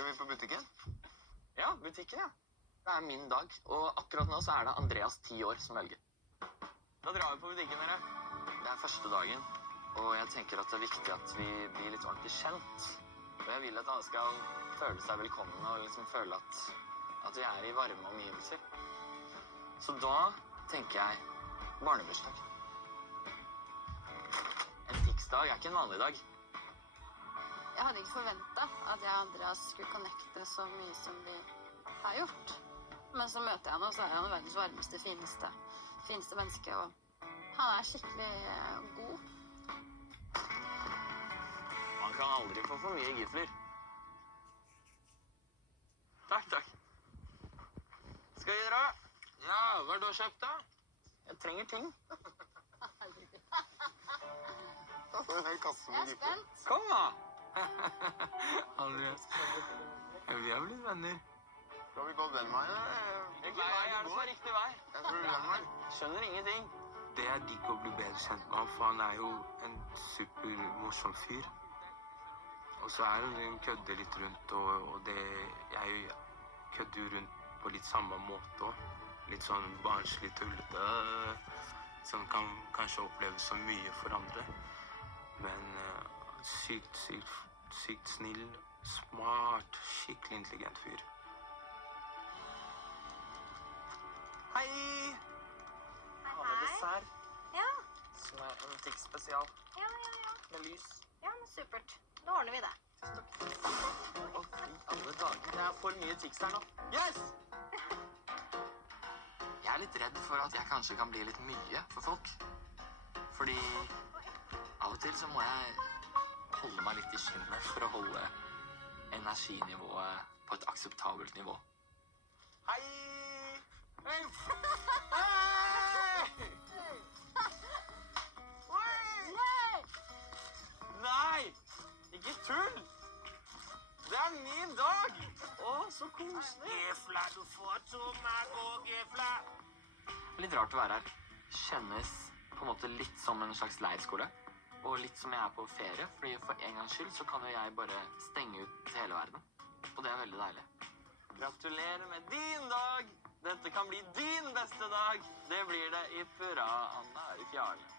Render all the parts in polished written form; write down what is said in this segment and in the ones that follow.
Skal vi på butikken? Ja, butikken, ja. Det er min dag, og akkurat nå så er det Andreas 10 år som velger. Da drar vi på butikken, dere. Det er første dagen, og jeg tenker at det er viktig at vi blir litt ordentlig kjent. Og jeg vil at alle skal føle seg velkomne og liksom føle at vi er i varme omgivelser. Så da tenker jeg barnebursdag. En tiksdag er ikke en vanlig dag. Jeg hadde ikke forventet at jeg og Andreas skulle connecte så mye som vi har gjort. Men så møter jeg han, og så er han verdens varmeste, fineste menneske, og han er skikkelig god. Man kan aldri få for mye gifler. Takk. Skal vi dra? Ja, hva har du kjøpt da? Jeg trenger ting. Da får vi en hel kasse Jeg med er gifler. spent. Kom da! Andreas, vi er blitt venner. Skal vi gå den veien, eller? Hvilken vei er det som er riktig vei? Jeg tror den veien. Skjønner ingenting. Det er digg å bli bedre kjent med ham, for han er jo en supermorsom fyr. Og så er han kødder litt rundt, og jeg kødder jo rundt på litt samme måte også. Litt sånn barnslig tullete, som kan kanskje oppleves så mye for andre. Men sykt snill, smart, skikkelig intelligent fyr. Hei! Har med dessert. Ja, Som er en Tix spesial. ja. Med lys. Ja, men supert. Da ordner vi det. Å, i alle dager. Det er for mye Tix her nå. Yes! Jeg er litt redd for at jeg kanskje kan bli litt mye for folk. Fordi av og til så må jeg holde meg litt i skinnet for å holde energinivået på et akseptabelt nivå. Hei! Hei! Nei! Nei! Ikke tull! Det er min dag! Å, så koselig. Gefla, du får tomago, gefla. Litt rart å være her. Kjennes på en måte litt som en slags leirskole. Og litt som jeg er på ferie, fordi for en gangs skyld så kan jo jeg bare stenge ut hele verden. Og det er veldig deilig. Gratulerer med din dag! Dette kan bli din beste dag! Det blir det i purra, Anna er i fjerne.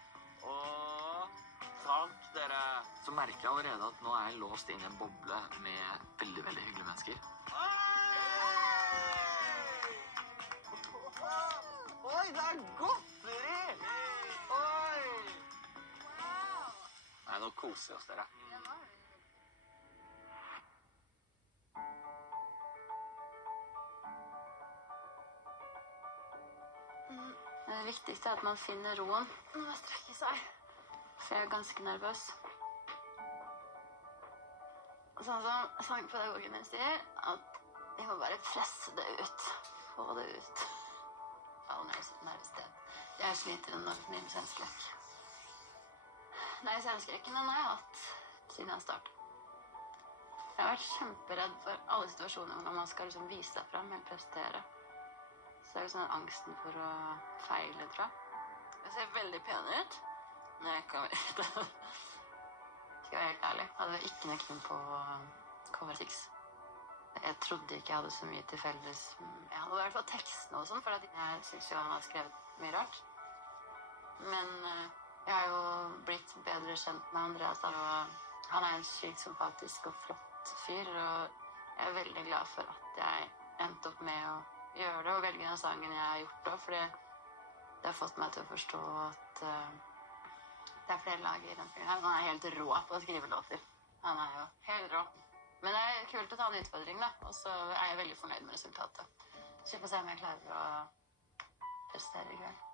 Og takk, dere. Så merker jeg allerede at nå er jeg låst inn i en boble med veldig, veldig hyggelige mennesker. Oi, det er godteri! Oi! Nei, nå koser vi oss, dere. Det viktigste er at man finner roen når man strekker seg. For jeg er ganske nervøs. Sånn som sangpedagogen min sier, at vi må bare presse det ut. Få det ut. All nervøsitet. Jeg sliter enormt mye med selvskrekk. Nei, selvskrekken den har jeg hatt siden jeg startet. Jeg har vært kjemperedd for alle situasjoner når man skal liksom vise seg frem eller prestere. Så er det sånn angsten for å feile, tror jeg. Jeg ser veldig pen ut når jeg kommer ut. Skal være helt ærlig. Jeg hadde ikke noe kring på cover 6. Jeg trodde ikke jeg hadde så mye til felles. Jeg hadde i hvert fall tekstene og sånn, for jeg synes jo han har skrevet mye rart. Men jeg har jo blitt bedre kjent med Andreas, og han er en sykt sympatisk og flott fyr, og jeg er veldig glad for at jeg endte opp med å gjøre det og velge den sangen jeg har gjort da, fordi det har fått meg til å forstå at det er flere lag i den filmen her. Han er helt rå på å skrive låter. Han er jo helt rå. Men det er kult å ta en utfordring da, og så er jeg veldig fornøyd med resultatet. Så vi får se om jeg klarer å prestere i kveld.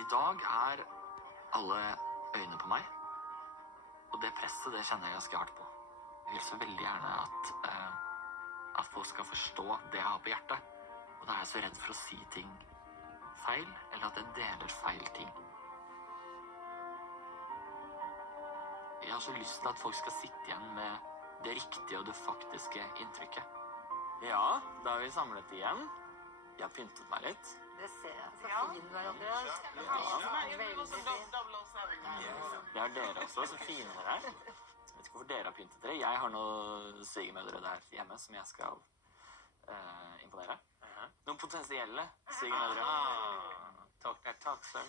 I dag er alle øyne på meg, og det presset det kjenner jeg ganske hardt på. Jeg vil så veldig gjerne at folk skal forstå det jeg har på hjertet, og da er jeg så redd for å si ting feil, eller at jeg deler feil ting. Jeg har så lyst til at folk skal sitte igjen med det riktige og det faktiske inntrykket. Ja, da er vi samlet igjen. Jeg har pyntet meg litt. Det ser jeg så Ja. fin der, Andreas. Veldig Veldig fin. Det har dere også, så fine dere er. Jeg vet ikke hvorfor dere har pyntet dere. Jeg har noen svigermødre der hjemme som jeg skal imponere. Noen potensielle svigermødre. Takk, sir.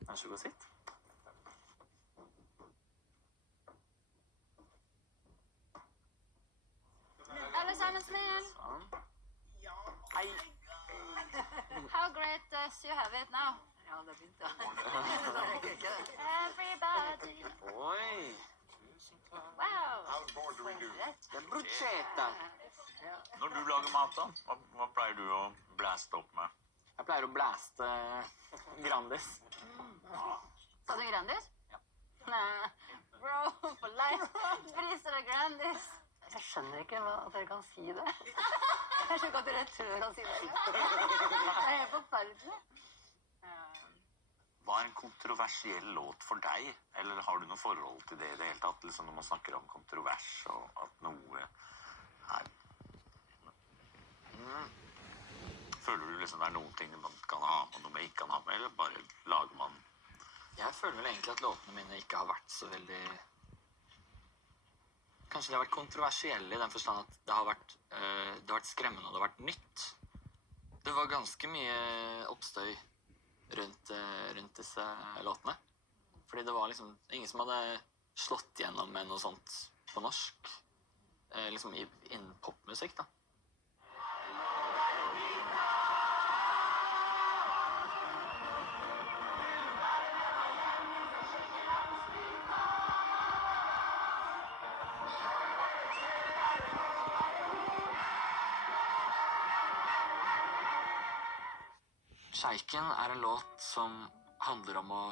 Vær så god, sitt. Alle sammen snill. Sånn. Hei. How great you have it now. Ja, det begynte jeg. Everybody. Oi, Wow. How's board do we do? det er bruschetta. Når du lager mat, da, hva pleier du å blæste opp med? Jeg pleier å blæste Grandis. Sa du Grandis? Ja. Nei. Bro, for life. Briser og Grandis. Jeg skjønner ikke at dere kan si det. Jeg skjønner ikke at dere tør å si det. Det er helt forferdelig. Hva er en kontroversiell låt for deg? Eller har du noe forhold til det i det hele tatt? Liksom når man snakker om kontrovers og at noe er... Føler du liksom det er noen ting man kan ha med, noe man ikke kan ha med, eller bare lager man... Jeg føler vel egentlig at låtene mine ikke har vært så veldig... Kanskje de har vært kontroversielle i den forstand at det har vært skremmende og det har vært nytt. Det var ganske mye oppstøy rundt disse låtene. Fordi det var liksom ingen som hadde slått gjennom med noe sånt på norsk. Liksom innen popmusikk, da. Sjeiken er en låt som handler om å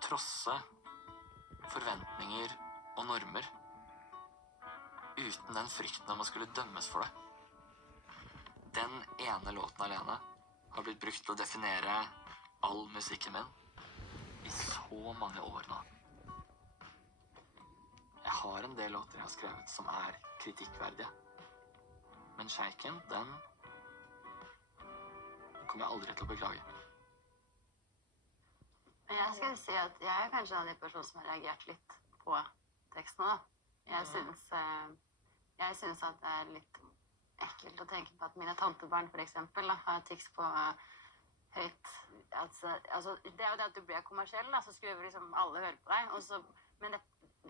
trosse forventninger og normer uten den frykten om å skulle dømmes for det. Den ene låten alene har blitt brukt til å definere all musikken min i så mange år nå. Jeg har en del låter jeg har skrevet som er kritikkverdige. Men Sjeiken, den kommer jeg aldri til å beklage. Jeg skal si at jeg er kanskje en av de personene som har reagert litt på tekstene. Jeg synes at det er litt ekkelt å tenke på at mine tantebarn for eksempel har tics på høyt. Altså, det er jo det at du blir kommersiell, da, så skulle vi liksom alle høre på deg. Men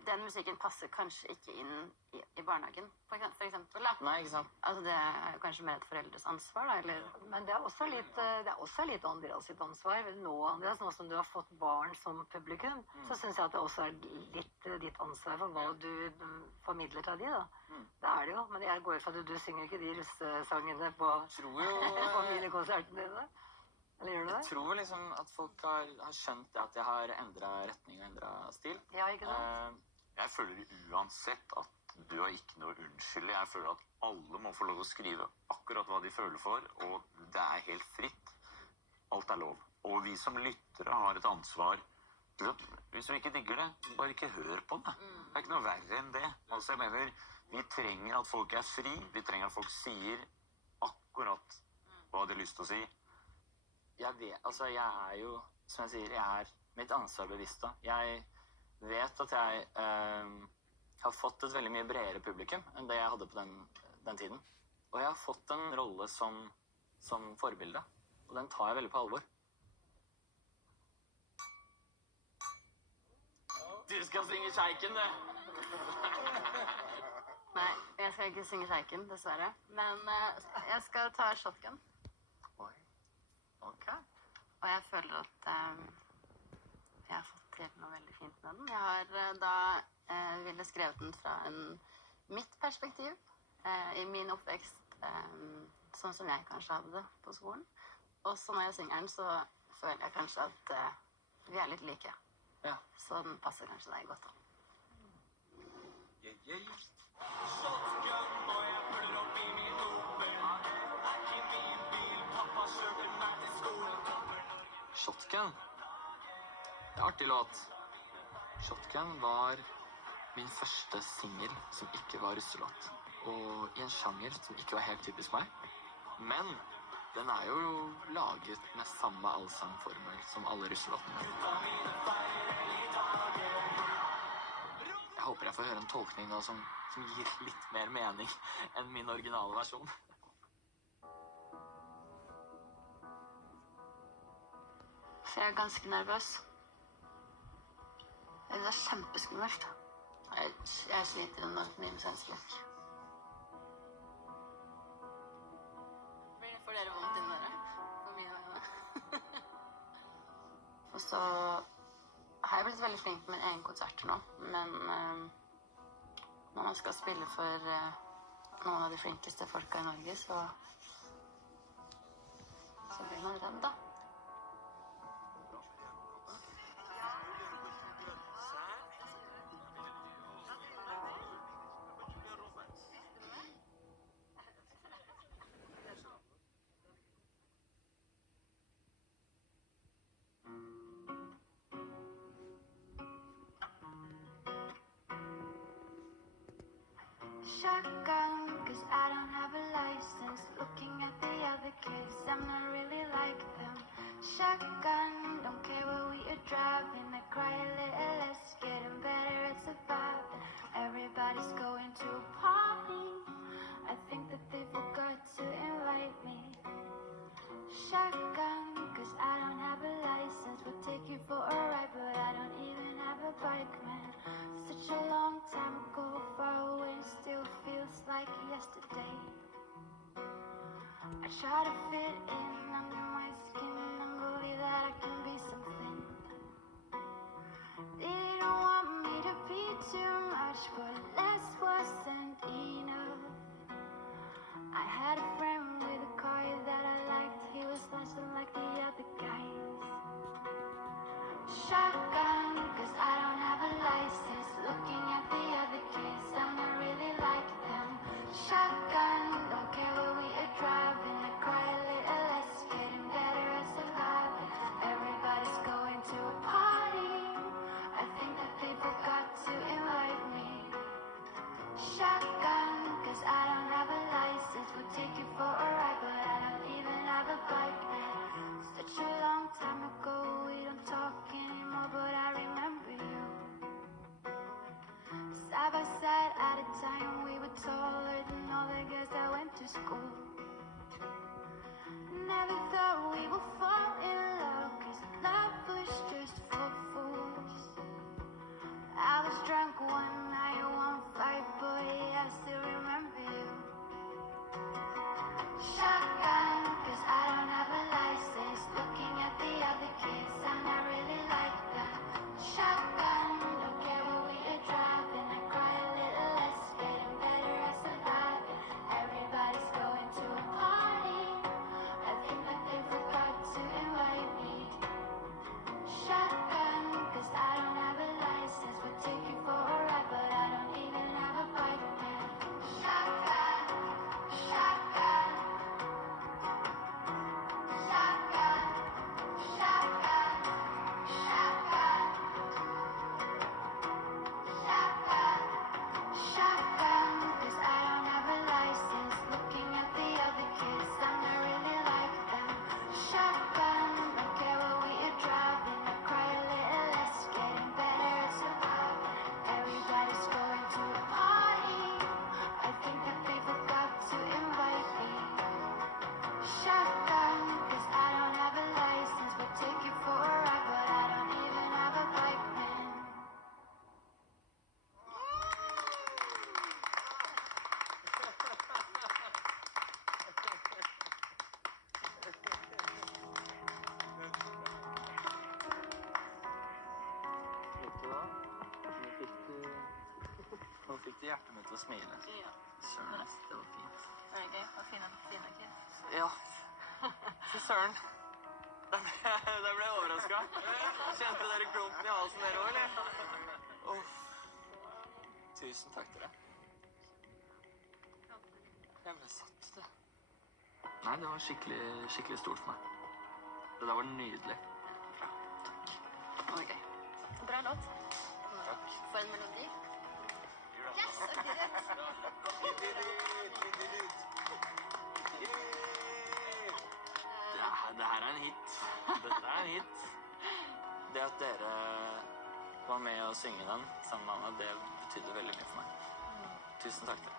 den musikken passer kanskje ikke inn i barnehagen, for eksempel. Da. Nei, ikke sant? Altså, det er jo kanskje mer et foreldres ansvar, da, eller... Men det er også litt Andreas sitt ansvar. Nå, Andreas, nå som du har fått barn som publikum, så synes jeg at det også er litt ditt ansvar for hva du formidler til de, da. Det er det jo, men jeg går jo for at du synger ikke de russesangene på familiekonsertene dine. Eller gjør du det? Jeg tror liksom at folk har skjønt at jeg har endret retning og endret stil. Ja, ikke sant? Jeg føler uansett at du har ikke noe unnskyld. Jeg føler at alle må få lov å skrive akkurat hva de føler for, og det er helt fritt. Alt er lov. Og vi som lyttere har et ansvar. Hvis du ikke digger det, bare ikke hør på det. Det er ikke noe verre enn det. Altså, jeg mener, vi trenger at folk er fri. Vi trenger at folk sier akkurat hva de har lyst til å si. Jeg er jo, som jeg sier, jeg er mitt ansvar bevisst da. Jeg vet at jeg har fått et veldig mye bredere publikum enn det jeg hadde på den tiden. Og jeg har fått en rolle som forbilde, og den tar jeg veldig på alvor. Du skal synge Sjeiken, du! Nei, jeg skal ikke synge Sjeiken, dessverre. Men jeg skal ta shotgun. Oi, ok. Og jeg føler at jeg har fått til noe veldig fint med den. Jeg har da ville skrevet den fra mitt perspektiv, i min oppvekst, sånn som jeg kanskje hadde det på skolen. Og så når jeg synger den, så føler jeg kanskje at vi er litt like. Ja. Så den passer kanskje deg godt da. Shotgun. Det er artig låt. Shotgun var min første single som ikke var russelåt. Og i en sjanger som ikke var helt typisk meg. Men den er jo laget med samme allsangformel som alle russelåtene. Jeg håper jeg får høre en tolkning nå som gir litt mer mening enn min originale versjon. For jeg er ganske nervøs. Det er kjempeskummelt. Jeg sliter enormt mye med selvskrekk. Får dere vondt inni dere? For mye. Og så har jeg blitt veldig flink på min egen konsert nå, men når man skal spille for noen av de flinkeste folka i Norge, så blir man redd, da. Shotgun, 'cause I don't have a license. Looking at the other kids, I'm not really like them. Shotgun, don't care where we are driving. I cry a little less, getting better at surviving. Everybody's going to a party. I think that they forgot to invite me. Shotgun, 'cause I don't have a license. We'll take you for a ride, but I don't even have a bike, man. Such a long time ago, far away, still feels like yesterday. I try to fit in under my skin and believe that I can be something. They don't want me to be too much, but less wasn't enough. I had a friend with a car that I liked. He was nothing like the other guys. Shotgun, 'cause I don't have a license. Looking at the other kids, I'm not really like them. Shotgun, don't care where we are driving. I cry a little less, getting better at surviving. Everybody's going to a party. I think that they forgot to invite me. Shotgun, 'cause I don't have a license. We'll take you for a ride, but I don't even have a bike, man. Such a long time ago, we don't talk anymore, but I remember you. Side by side at a time, we were taller than all the girls that went to school. Never thought we would fall in love, 'cause love was just for fools. I was drunk one night, one fight, boy, I still remember you. Shotgun, 'cause I don't have a license. Looking at the other kids, I'm not really like them. Shotgun, don't care where we are driving. I cry a little less, getting better at surviving. Everybody's going to a party. I think that they forgot to invite me. Shotgun, 'cause I don't have a license. We'll take you for a ride, but I don't even have a bike, man. Shotgun, shotgun. Shotgun, shotgun, shotgun. Shotgun, shotgun, 'cause I don't have a license. Looking at the other kids, I'm not really like them. Shotgun, don't care where we are driving. I cry a little less, getting better at surviving. Everybody's going to a party. I think that they forgot to invite me. Shotgun, 'cause I don't have a license. We'll take you for a ride, but I don't even have a bike, man. Nå fikk du hjertet mitt til å smile. Ja. Søren, det var fint. Er det gøy? Hva fine kids. Ja. Fy søren. Der ble jeg overrasket. Kjente dere klumpen i halsen dere også, eller? Uff. Tusen takk til dere. Jeg ble satt, det. Nei, det var skikkelig stort for meg. Det der var nydelig. Det var gøy. Bra låt. Takk. For en melodi. Yes, I did it. We did it! We did it! Yay! meg hit. Det at dere var med å synge den sammen med Anna, det betydde veldig mye for meg. Tusen takk til dere.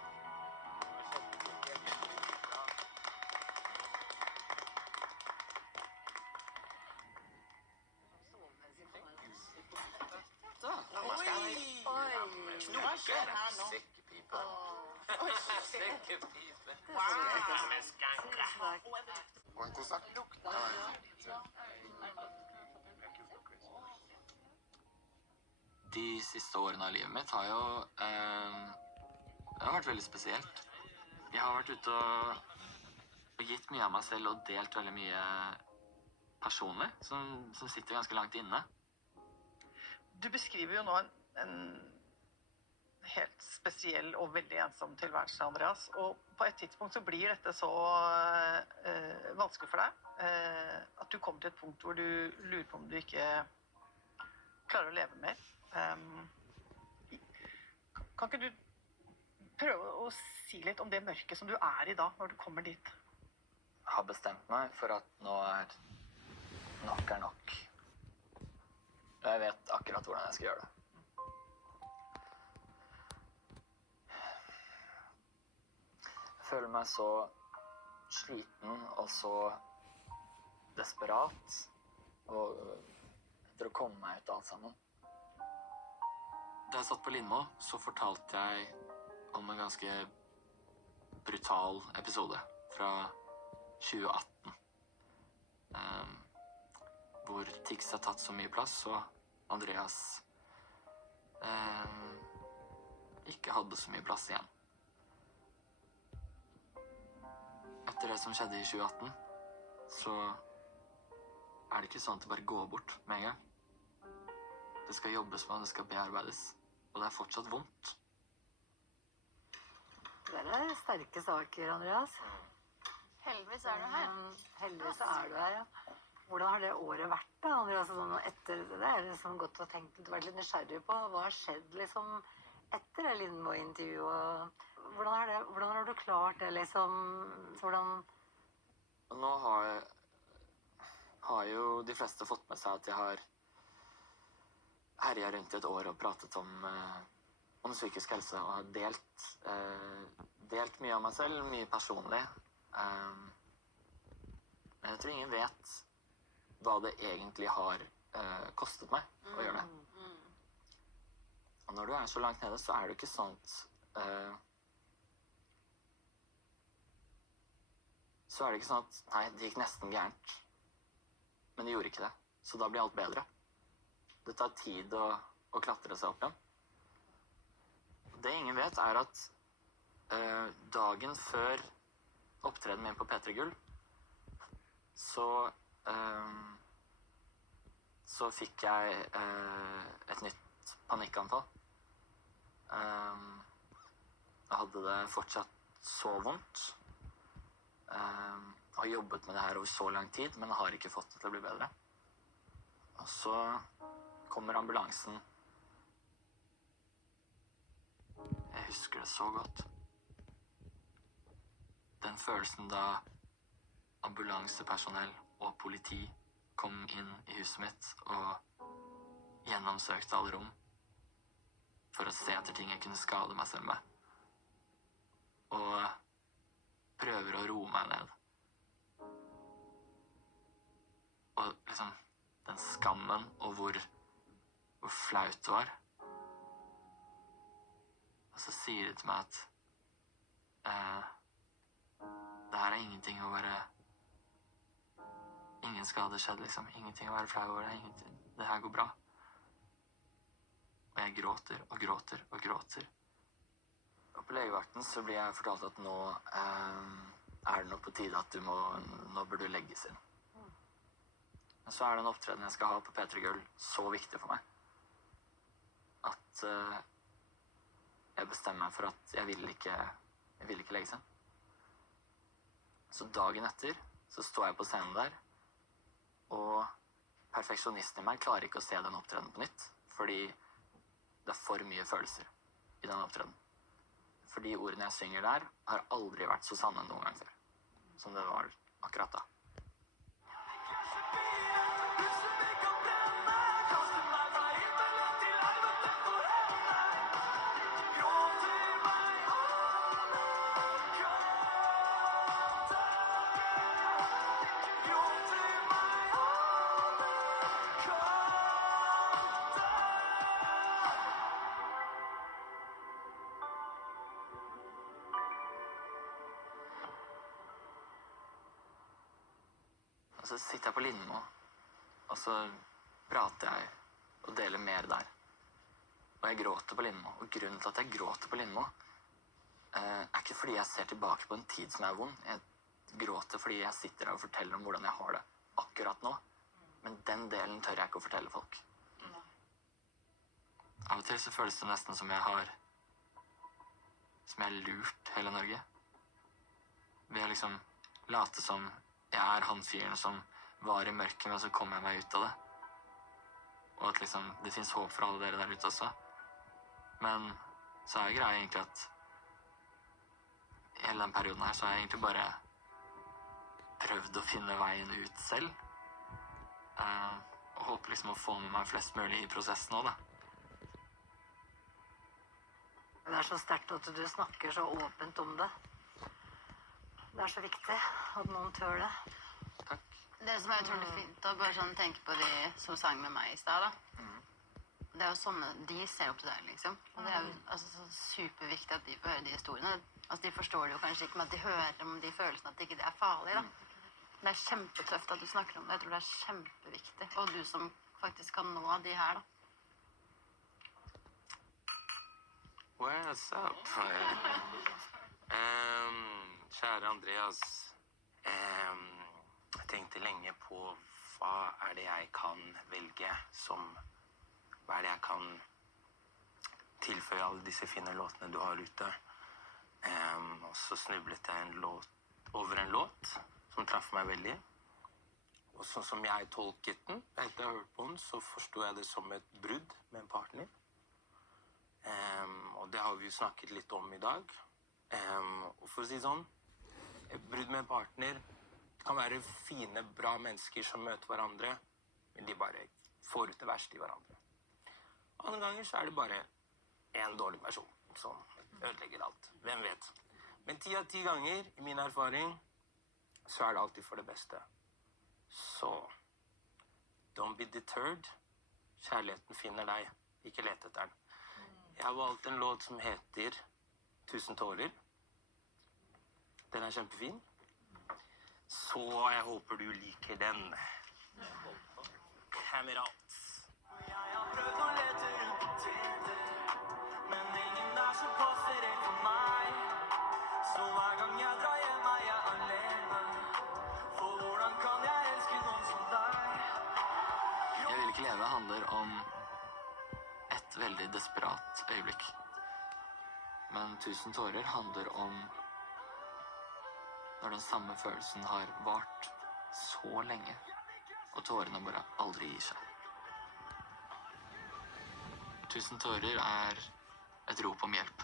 Og en kosak. De siste årene av livet mitt har jo det har vært veldig spesielt. Jeg har vært ute og gitt mye av meg selv og delt veldig mye personlig som sitter ganske langt inne. Du beskriver jo nå en helt spesiell og veldig ensom tilværelse, Andreas. Og på et tidspunkt så blir dette så vanskelig for deg at du kommer til et punkt hvor du lurer på om du ikke klarer å leve mer. Kan ikke du prøve å si litt om det mørket som du er i da, når du kommer dit? Jeg har bestemt meg for at nå er nok. Og jeg vet akkurat hvordan jeg skal gjøre det. Jeg føler meg så sliten og så desperat og etter å komme meg ut av alt sammen. Da jeg satt på Lindmo, så fortalte jeg om en ganske brutal episode fra 2018. Hvor Tix har tatt så mye plass, og Andreas ikke hadde så mye plass igjen. Etter det som skjedde i 2018, så er det ikke sånn at det bare går bort med en gang. Det skal jobbes med, det skal bearbeides, og det er fortsatt vondt. Det er sterke saker, Andreas. Heldigvis er du her. Heldigvis er du her, ja. Hvordan har det året vært da, Andreas? Sånn, etter det er liksom godt å tenke, vært litt nysgjerrig på. Hva har skjedd liksom etter det Lindmo-intervjuet? Hvordan har du klart det liksom? Nå har jo de fleste fått med seg at jeg har herjet rundt i et år og pratet om psykisk helse og har delt mye av meg selv, mye personlig. Men jeg tror ingen vet hva det egentlig har kostet meg å gjøre det. Og når du er så langt nede, så er det ikke sånn at nei, det gikk nesten gærent. Men det gjorde ikke det. Så da blir alt bedre. Det tar tid å klatre seg opp igjen. Det ingen vet, er at dagen før opptredenen min på P3 Gull, så fikk jeg et nytt panikkanfall. Jeg hadde det fortsatt så vondt. Jeg har jobbet med det her over så lang tid, men jeg har ikke fått det til å bli bedre. Og så kommer ambulansen. Jeg husker det så godt. Den følelsen da ambulansepersonell og politi kom inn i huset mitt og gjennomsøkte alle rom for å se etter ting jeg kunne skade meg selv med. Og prøver å roe meg ned. Og liksom den skammen og hvor flaut det var. Og så sier de til meg at det her er ingenting å være ingen skade skjedd, liksom. Ingenting å være flau over det. Det her går bra. Og jeg gråter og gråter og gråter. Og på legevakten så blir jeg fortalt at nå er det nok på tide at nå bør du legges inn. Men så er det en opptreden jeg skal ha på P3 Gull så viktig for meg at jeg bestemmer meg for at jeg vil ikke legges inn. Så dagen etter så står jeg på scenen der, og perfeksjonisten i meg klarer ikke å se den opptredenen på nytt, fordi det er for mye følelser i den opptredenen. For de ordene jeg synger der har aldri vært så sanne noen gang før, som det var akkurat da. så sitter jeg på Lindmo, og så prater jeg og deler mer der. Og jeg gråter på Lindmo, og grunnen til at jeg gråter på Lindmo ikke fordi jeg ser tilbake på en tid som vond. Jeg gråter fordi jeg sitter der og forteller om hvordan jeg har det akkurat nå. Men den delen tør jeg ikke å fortelle folk. Av og til så føles det nesten som jeg har lurt hele Norge. Ved å liksom late som jeg han fyren som var i mørket, men så kom jeg meg ut av det. Og at liksom, det finnes håp for alle dere der ute også. Men så greia egentlig at i hele den perioden her så har jeg egentlig bare prøvd å finne veien ut selv. Og håper liksom å få med meg flest mulig i prosessen også, da. Det så sterkt at du snakker så åpent om det. Det så viktig at noen tør det. Takk. Det som utrolig fint å bare sånn tenke på de som sang med meg i sted, da. Det jo sånne, de ser opp til deg, liksom. Og det jo altså, så superviktig at de får høre de historiene. Altså, de forstår det jo kanskje ikke, men at de hører om de følelsene, at det ikke farlig, da. Det kjempetøft at du snakker om det. Jeg tror det kjempeviktig. Og du som faktisk kan nå de her, da. What's up? Kjære Andreas. Jeg tenkte lenge på hva det jeg kan velge som... Hva det jeg kan tilføye alle disse fine låtene du har ute. Og så snublet jeg over en låt som traff meg veldig. Og sånn som jeg tolket den, etter jeg har hørt på den, så forstod jeg det som et brudd med en partner. Og det har vi jo snakket litt om i dag. Og for å si sånn, et brudd med en partner kan være fine, bra mennesker som møter hverandre, men de bare får ut det verste i hverandre. Andre ganger så det bare en dårlig person som ødelegger alt. Hvem vet? Men 10 av 10 ganger, i min erfaring, så det alltid for det beste. Så, don't be deterred. Kjærligheten finner deg. Ikke let etter den. Jeg har valgt en låt som heter 1000 tårer. Den kjempefin. Så jeg håper du liker den. Camera out. Jeg vil ikke leve handler om et veldig desperat øyeblikk. Men 1000 tårer handler om når den samme følelsen har vart så lenge, og tårene bare aldri gir seg. 1000 tårer et rop om hjelp.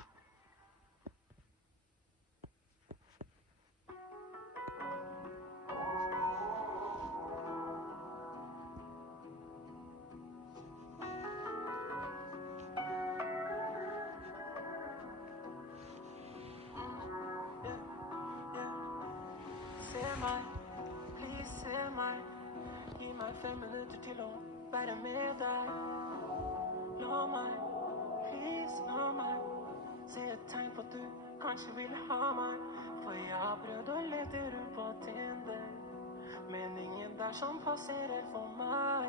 Se meg, please se meg. Gi meg 5 minutter til å være med deg. La meg, please la meg. Se et tegn på at du kanskje vil ha meg. For jeg har prøvd å lete rundt på Tinder, men ingen der som passerer for meg.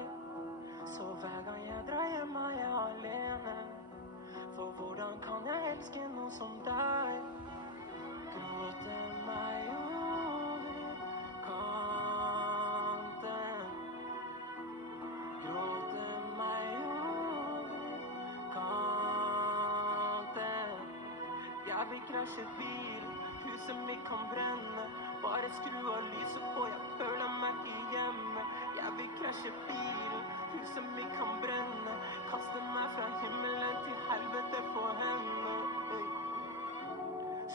Så hver gang jeg drar hjem er jeg alene. For hvordan kan jeg elske noen som deg? Gråte meg over kanten. Gråte meg over kanten. Jeg vil krasje bil, huset mitt kan brenne. Bare skru av lyset på, jeg føler meg i hjemme. Jeg vil krasje bil, huset mitt kan brenne. Kaste meg fra himmelen til helvete på henne.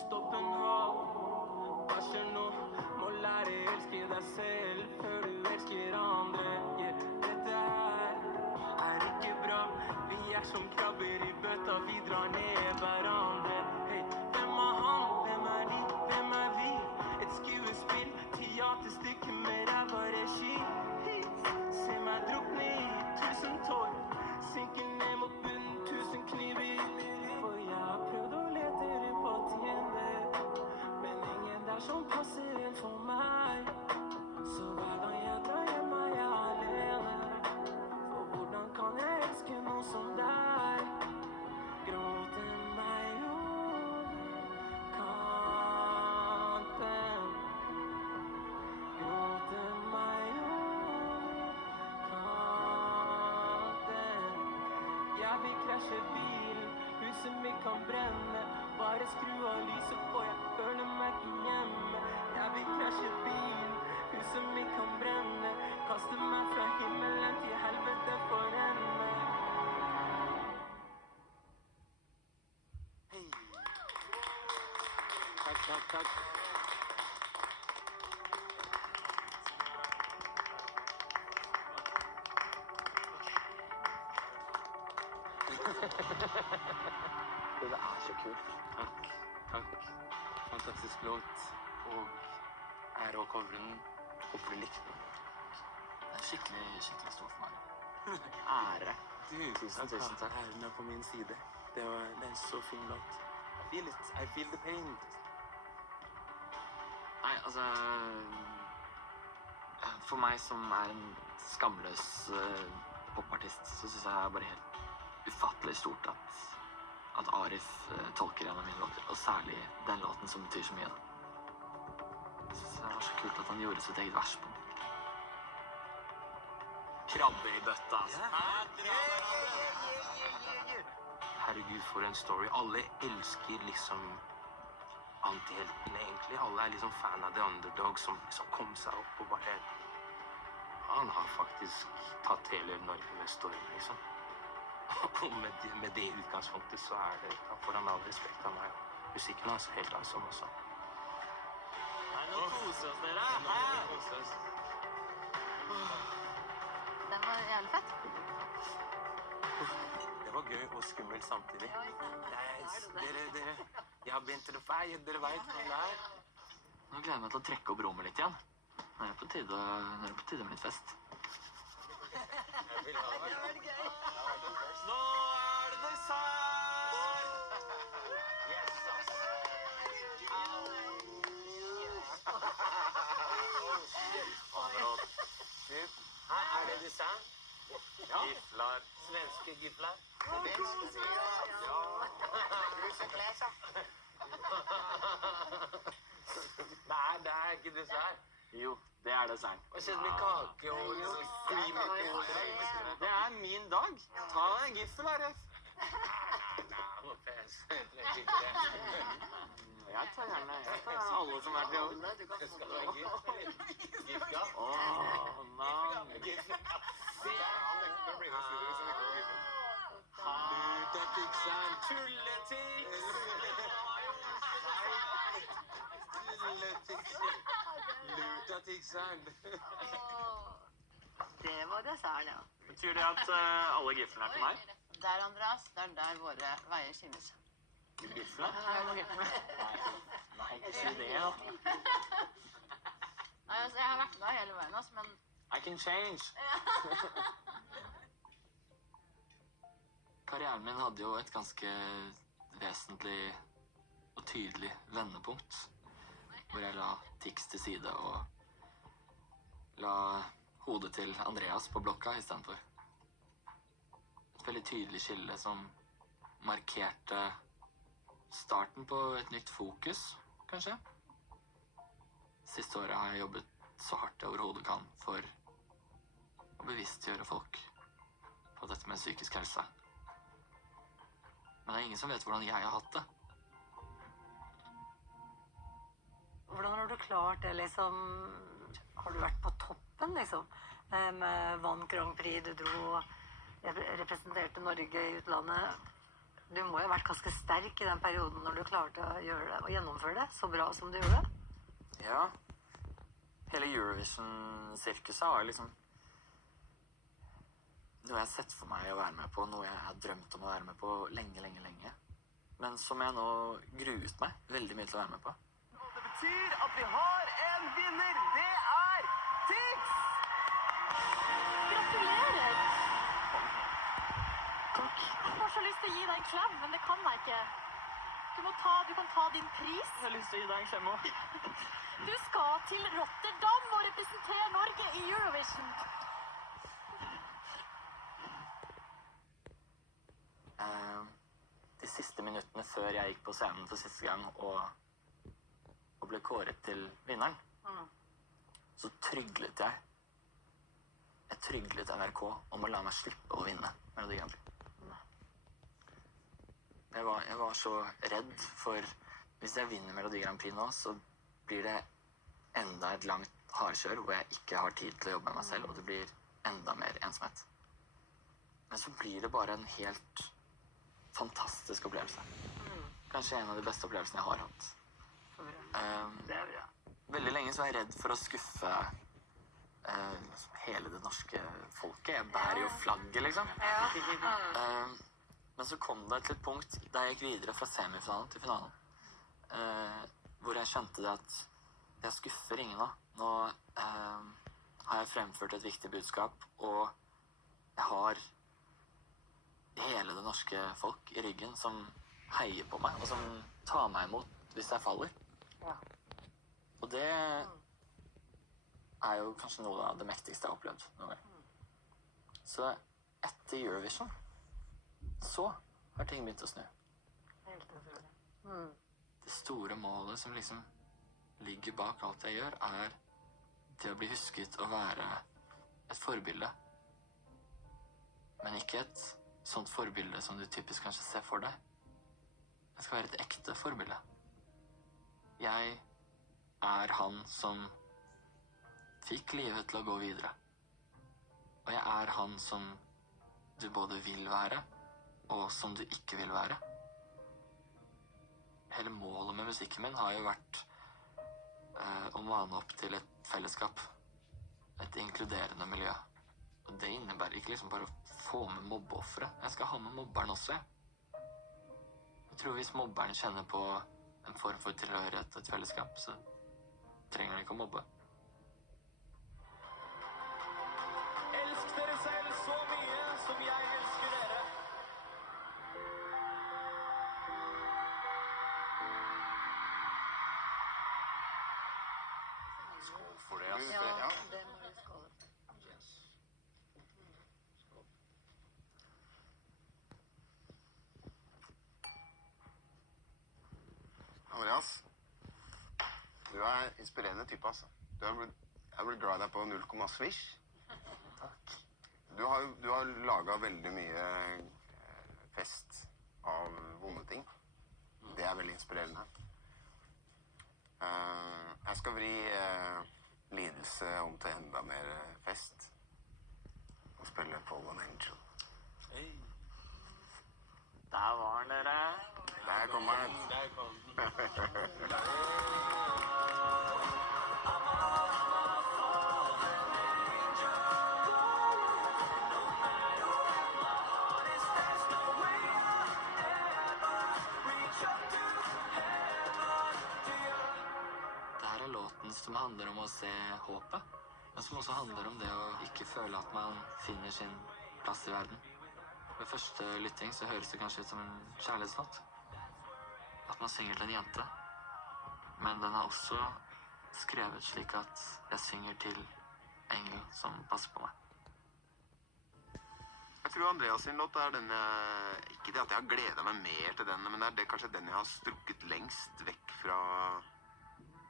Stopp en hal, hva skjer nå? Må lære elske deg selv før du elsker andre. Yeah, dette her ikke bra. Vi som krabber i bøtta, vi drar ned hverandre. Hey, hvem han? Hvem de? Hvem vi? Et skuespill, teaterstykke med ræva regi. Se meg drukne i 1000 tårer, synke ned mot bunnen, 1000 kniver. For jeg har prøvd å lete rundt på Tinder, men ingen der som passer inn for meg. Så hver gang jeg drar Jeg vil krasje bilen, huset mitt kan brenne. Bare skru av lyset på, jeg føler meg ikke hjemme. Jeg vil krasje bilen, huset mitt kan brenne. Kaste meg fra himmelen til helvete for ende. Takk. Det så kult. Takk. Fantastisk låt. Og ære å covre den. Håper du likte den. Det skikkelig stort for meg. Ære. Tusen takk. Æren på min side. Det er en så fin låt. I feel it. I feel the pain. Nei, altså... For meg som en skamløs popartist, så synes jeg det bare helt ufattelig stort at Arif tolker en av mine låter, og særlig den låten som betyr så mye. Jeg synes det var så kult at han gjorde sitt eget vers på den. Krabbe i bøtta, altså. Herregud, for en story. Alle elsker liksom antiheltene, egentlig. Alle liksom fan av The Underdog som liksom kom seg opp og bare... Han har faktisk tatt hele Norge med storm, liksom. Og med det utgangspunktet så det... Da får han all respekt av meg. Musikken er helt awesome også. Nå koser oss dere! Den var jævlig fett. Det var gøy og skummelt samtidig. Dere, jeg har begynt til å feie, dere vet hva det er. Nå gleder jeg meg til å trekke opp rommet litt igjen. Nå er det på tide med litt fest. Nå er det dessert! Her det dessert. Giflar. Svenske giflar. Nei, det er ikke dessert. Jo, det er dessert. Hva skjedde med kake og liksom cream og Det er min dag. Ta deg en giffel, Arif. Jeg tar gjerne alle som er til jobb. Skal du ha gift? Åh, navn. Lutatiksand. Lutatiksand. Det var desserten, ja. Betyr det at alle giflene er til meg? Der, Andreas, det er der våre veier skilles. Giflene? Nei, ikke si det, da. Nei, altså, jeg har vært med hele veien, altså, men... I can change. Karrieren min hadde jo et ganske vesentlig og tydelig vendepunkt, hvor jeg la Tix til side og la hodet til Andreas på blokka i stedet for. Et veldig tydelig skille som markerte starten på et nytt fokus, kanskje. Siste året har jeg jobbet så hardt jeg overhodet kan for å bevisstgjøre folk på dette med psykisk helse. Men det er ingen som vet hvordan jeg har hatt det. Hvordan har du klart det, liksom? Har du vært på toppen, liksom? Med Vann Grand Prix, du dro og representerte Norge i utlandet. Du må jo ha vært ganske sterk i den perioden når du klarte å gjøre det, og gjennomføre det så bra som du gjorde det. Ja. Hele Eurovision-sirkuset har liksom noe jeg har sett for meg å være med på, noe jeg har drømt om å være med på lenge. Men som jeg nå gruet meg veldig mye til å være med på. Det betyr at vi har en vinner. Det er Tix! Gratulerer! Takk. Jeg har så lyst til å gi deg en klem, men det kan jeg ikke. Du kan ta din pris. Jeg har lyst til å gi deg en klem også. Du skal til Rotterdam og representere Norge i Eurovision. De siste minuttene før jeg gikk på scenen for siste gang og ble kåret til vinneren, så tryglet jeg. Jeg tryglet NRK om å la meg slippe å vinne Melodi Grand Prix. Jeg var så redd for hvis jeg vinner Melodi Grand Prix nå, så blir det enda et langt hardkjør hvor jeg ikke har tid til å jobbe med meg selv, og det blir enda mer ensomhet. Men så blir det bare en helt fantastisk opplevelse. Kanskje en av de beste opplevelsene jeg har hatt. Det er bra. Veldig lenge så var jeg redd for å skuffe hele det norske folket. Jeg bærer jo flagget, liksom. Men så kom det til et punkt da jeg gikk videre fra semifinalen til finalen, hvor jeg skjønte det at jeg skuffer ingen nå. Nå har jeg fremført et viktig budskap, og jeg har hele det norske folk i ryggen som heier på meg, og som tar meg imot hvis jeg faller. Ja. Og det er jo kanskje noe av det mektigste jeg har opplevd noen gang. Så etter Eurovision, så har ting begynt å snu. Helt utrolig. Det store målet som liksom ligger bak alt jeg gjør, er det å bli husket og være et forbilde. Men ikke et sånt forbilde som du typisk kanskje ser for deg. Jeg skal være et ekte forbilde. Jeg er han som fikk livet til å gå videre. Og jeg er han som du både vil være, og som du ikke vil være. Hele målet med musikken min har jo vært å mane opp til et fellesskap. Et inkluderende miljø. Og det innebærer ikke liksom bare å få med mobbeoffere. Jeg skal ha med mobberen også, jeg. Jeg tror hvis mobberen kjenner på en form for tilhørighet og et fellesskap, så trenger han ikke å mobbe. Elsk dere selv så mye som jeg elsker dere. Skål for det, ass. Ja, det må vi skåle for. Andreas, du er inspirerende type, altså. Jeg blir glad i deg på 0, swish. Du har laget veldig mye fest av vonde ting. Det er veldig inspirerende. Jeg skal vri lidelse om til enda mer fest. Og spille Fallen Angel. Der var den, dere. Der kommer den. Der kom den. Dette er låten som handler om å se håpet, men som også handler om det å ikke føle at man finner sin plass i verden. Ved første lytting så høres det kanskje ut som en kjærlighetslåt. At man synger til en jente. Men den er også skrevet slik at jeg synger til engelen som passer på meg. Jeg tror Andreas sin låt er den ikke det at jeg har gledet meg mer til den, men det er kanskje den jeg har strukket lengst vekk fra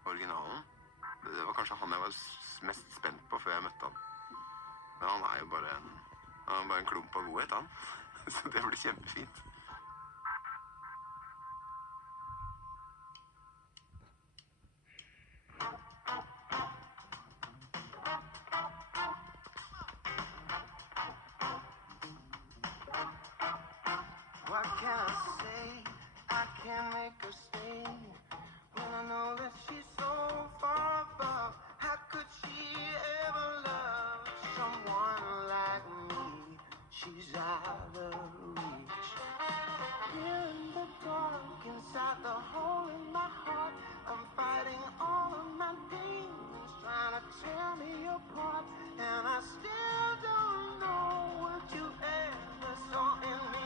originalen. Det var kanskje han jeg var mest spent på før jeg møtte han. Men han er jo bare en klump av godhet, han. Så det blir kjempefint. What can I say? I can't make her stay when I know that she's so far above. How could she ever love someone like me? She's out of reach. Here in the dark, inside the hole in my heart, I'm fighting all of my demons, trying to tear me apart, and I still don't know what you ever saw in me.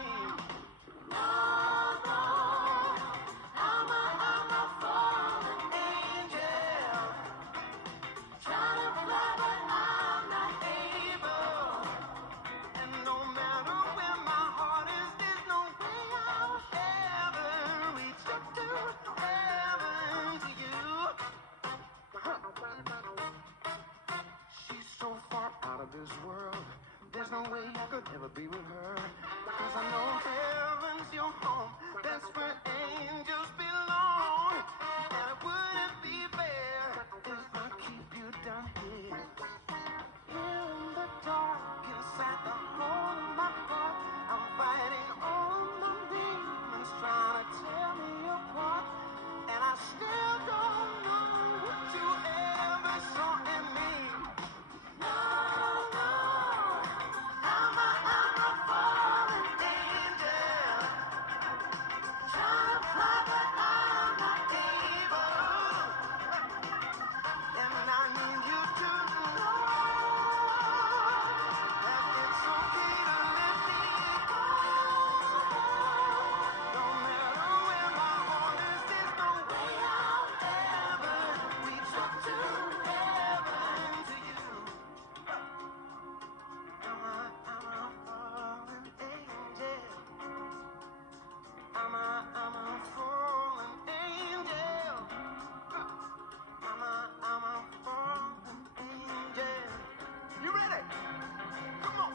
This world, there's no way I could ever be with her, 'cause I know heaven's your home. There's that's where angels belong. And it wouldn't be fair if I keep you down here. In the dark, inside the hole in my heart, I'm fighting all the demons trying to tear me apart. And I still don't know what you ever saw in me. No, no, I'm a fallen angel, trying to fly but I'm not able. And I need you to know that it's okay to let me go. No matter where my heart is, there's no way I'll ever reach up to heaven to you. I'm a fallen angel. I'm a fallen angel. I'm a fallen angel. You ready? Come on.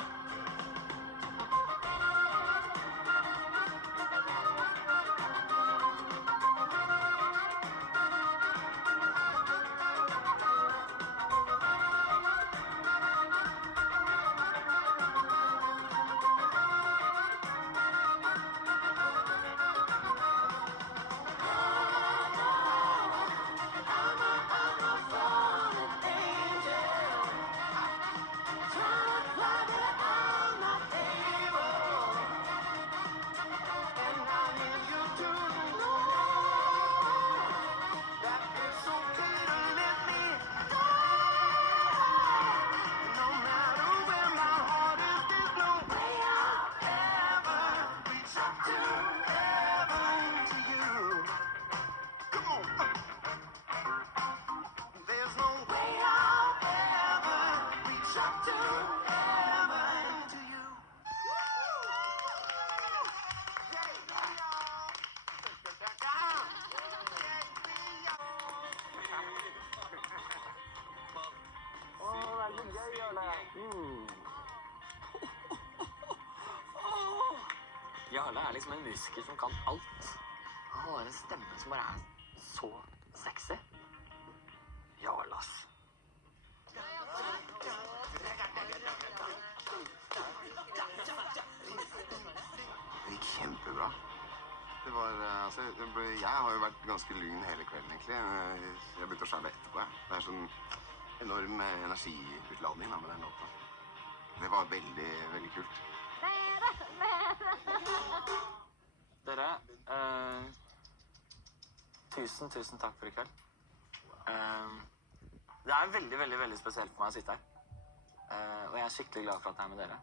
There's no way I'll ever reach up to heaven to you. Jarle er liksom en musiker som kan alt. Han har en stemme som bare er så sexy. Jarle, ass. Det gikk kjempebra. Det var, altså, jeg har jo vært ganske lyn hele kvelden, egentlig. Jeg begynte å skjære etterpå. Det er sånn enorm energiutladning da, med den låta. Det var veldig, veldig kult. Dere, tusen takk for i kveld. Det er veldig, veldig, veldig spesielt for meg å sitte her. Og jeg er skikkelig glad for at jeg er med dere.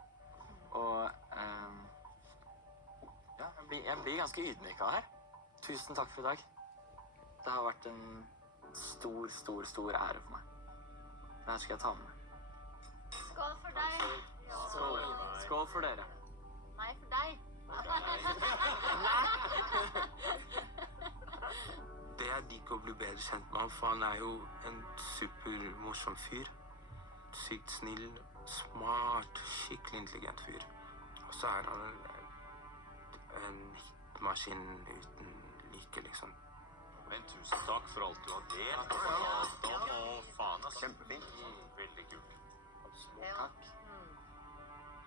Og ja, jeg blir ganske ydmyk av det her. Tusen takk for i dag. Det har vært en stor ære for meg. Det her skal jeg ta med meg. Skål for deg. Skål for dere. Nei, for deg. Det jeg liker å bli bedre kjent med han, for han er jo en supermorsom fyr. Sykt snill, smart, skikkelig intelligent fyr. Og så er han en hitmaskin uten like, liksom. Men tusen takk for alt du har delt. Faen, ass. Kjempefint. Veldig kult. Takk.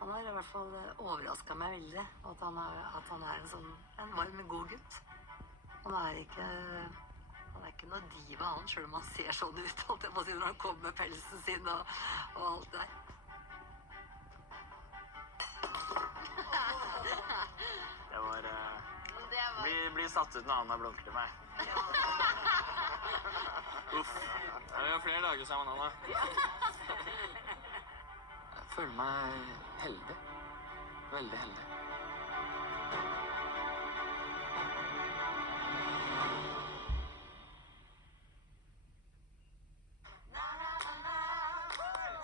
Han har i hvert fall overrasket meg veldig, at han er en varm, god gutt. Han er ikke noe diva, han, selv om han ser sånn ut, holdt jeg på å si, når han kommer med pelsen sin og alt der. Det var... Blir satt ut når Anna blunker til meg. Uff. Vi har flere dager sammen, Anna. Jeg føler meg heldig. Veldig heldig.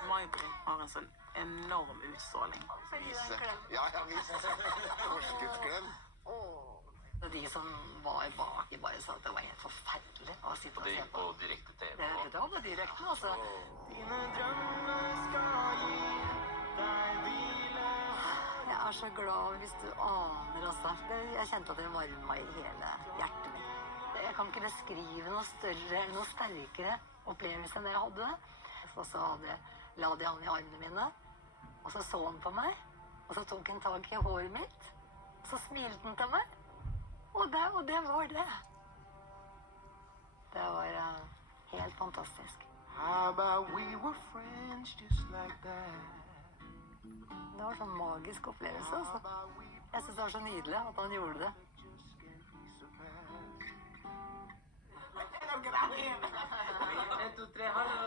May-Britt har en sånn enorm utstråling. Ja, visst. Forskudsklem. De som var bak, bare sa at det var helt forferdelig å sitte og Det se gikk på. på direkte TV. Det var på direkten, altså. Dine drømmer skal gi deg hvile. Jeg er så glad hvis du aner, altså. Jeg kjente at det varmet i hele hjertet mitt. Jeg kan ikke beskrive noe større eller noe sterkere opplevelse enn det jeg hadde. Og så la de han i armene mine, og så han på meg, og så tok han tak i håret mitt, og så smilte han til meg, og det var det. Det var helt fantastisk. How about we were friends just like that? Det var sånn magisk opplevelse, altså. Jeg synes det var så nydelig at han gjorde det. En, to, tre, hallo!